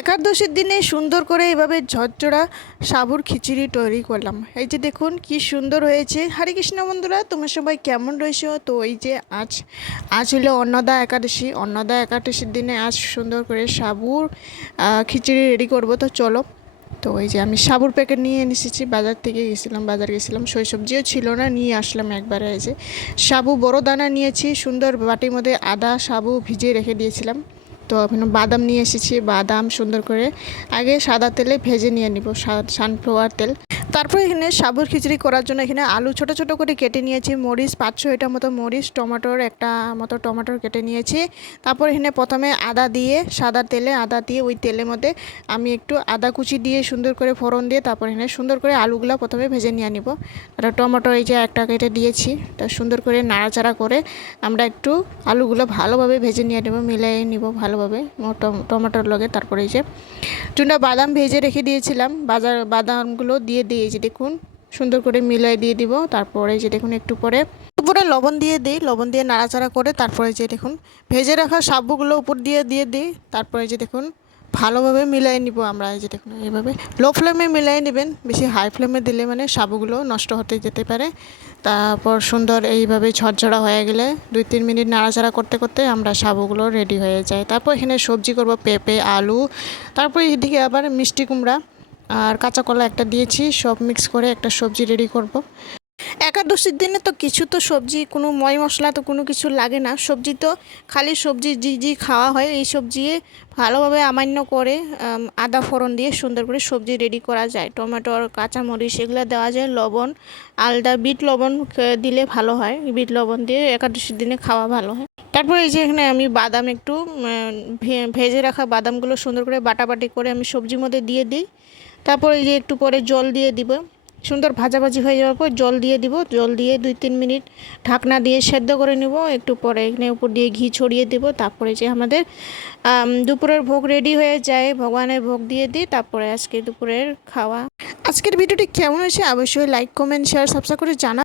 একাদশীর দিনে সুন্দর করে এভাবে ঝরঝরা সাবুর খিচুড়ি তৈরি করলাম। এই যে দেখুন কি সুন্দর হয়েছে। হরে কৃষ্ণ বন্ধুরা, তোমরা সবাই কেমন রয়েছো? তো এই যে আজ আজ হলো অন্নদা একাদশী। অন্নদা একাদশীর দিনে আজ সুন্দর করে সাবুর খিচুড়ি রেডি করব। তো চলো। তো এই যে আমি সাবুর প্যাকেট নিয়ে এসেছি, বাজার থেকে গেছিলাম, বাজার গেছিলাম, সই সবজিও ছিল না, নিয়ে আসলাম একবারে। এই যে সাবু বড় দানা নিয়েছি, সুন্দর বাটির মধ্যে আদা সাবু ভিজিয়ে রেখে দিয়েছিলাম। তো এখানে বাদাম নিয়ে এসেছি, বাদাম সুন্দর করে আগে সাদা তেলে ভেজে নিয়ে নিব, সানফ্লাওয়ার তেল। তারপর এখানে সাবুর খিচুড়ি করার জন্য এখানে আলু ছোট ছোট করে কেটে নিয়েছি, মরিচ 5-6টা মতো মরিচ, টমেটোর একটা মতো টমেটোর কেটে নিয়েছি। তারপর এখানে প্রথমে আদা দিয়ে, সাদা তেলে আদা দিয়ে ওই তেলের মধ্যে আমি একটু আদা কুচি দিয়ে সুন্দর করে ফোড়ন দিয়ে তারপর এখানে সুন্দর করে আলুগুলো প্রথমে ভেজে নিয়ে নিব। আর টমেটো এই যে একটা কেটে দিয়েছি, তা সুন্দর করে নাড়াচাড়া করে আমরা একটু আলুগুলো ভালোভাবে ভেজে নিয়ে নেব, মিলিয়ে নিব ভালোভাবে টমেটোর লগে। তারপরে এই যে চুনা বাদাম ভেজে রেখে দিয়েছিলাম, বাদামগুলো দিয়ে এই যে দেখুন সুন্দর করে মিলাই দিয়ে দিব। তারপরে যে দেখুন একটু পরে উপরে লবণ দিয়ে দিই, লবণ দিয়ে নাড়াচাড়া করে তারপরে যে দেখুন ভেজে রাখা সাবুগুলো উপর দিয়ে দিই। তারপরে যে দেখুন ভালোভাবে মিলাই নিব আমরা। এই যে দেখুন এইভাবে লো ফ্লেমে মিলাই নেবেন, বেশি হাই ফ্লেমে দিলে মানে সাবুগুলো নষ্ট হতে যেতে পারে। তারপর সুন্দর এইভাবে ঝরঝরা হয়ে গেলে 2-3 মিনিট নাড়াচাড়া করতে করতে আমরা সাবুগুলো রেডি হয়ে যায়। তারপর এখানে সবজি করব, পেঁপে আলু, তারপর এদিকে আবার মিষ্টি কুমড়া আর কাঁচা কলা একটা দিয়েছি, সব মিক্স করে একটা সবজি রেডি করব। একাদশীর দিনে তো কিছু তো সবজি, কোনো ময় মশলা তো কোনো কিছু লাগে না, সবজি তো খালি সবজি জি খাওয়া হয়। এই সবজি ভালোভাবে আমান্য করে আদা ফোড়ন দিয়ে সুন্দর করে সবজি রেডি করা যায়। টমেটোর কাঁচামরিচ এগুলো দেওয়া যায়, লবণ আলাদা বিট লবণ দিলে ভালো হয়, বিট লবণ দিয়ে একাদশীর দিনে খাওয়া ভালো হয়। তারপরে এই যে এখানে আমি বাদাম একটু ভেজে রাখা বাদামগুলো সুন্দর করে বাটাবাটি করে আমি সবজির মধ্যে দিয়ে দিই। তারপর এই যে একটু পরে জল দিয়ে দিব, সুন্দর ভাজাভাজি হয়ে যাওয়ার পর জল দিয়ে দিব, জল দিয়ে 2-3 মিনিট ঢাকনা দিয়ে সেদ্ধ করে নেব। একটু পরে এখানে উপর দিয়ে ঘি ছড়িয়ে দেব। তারপরে যে আমাদের দুপুরের ভোগ রেডি হয়ে যায়, ভগবানের ভোগ দিয়ে দিই। তারপরে আজকে দুপুরের খাওয়া। আজকের ভিডিওটি কেমন হয়েছে অবশ্যই লাইক কমেন্ট শেয়ার সাবস্ক্রাইব করে জানা।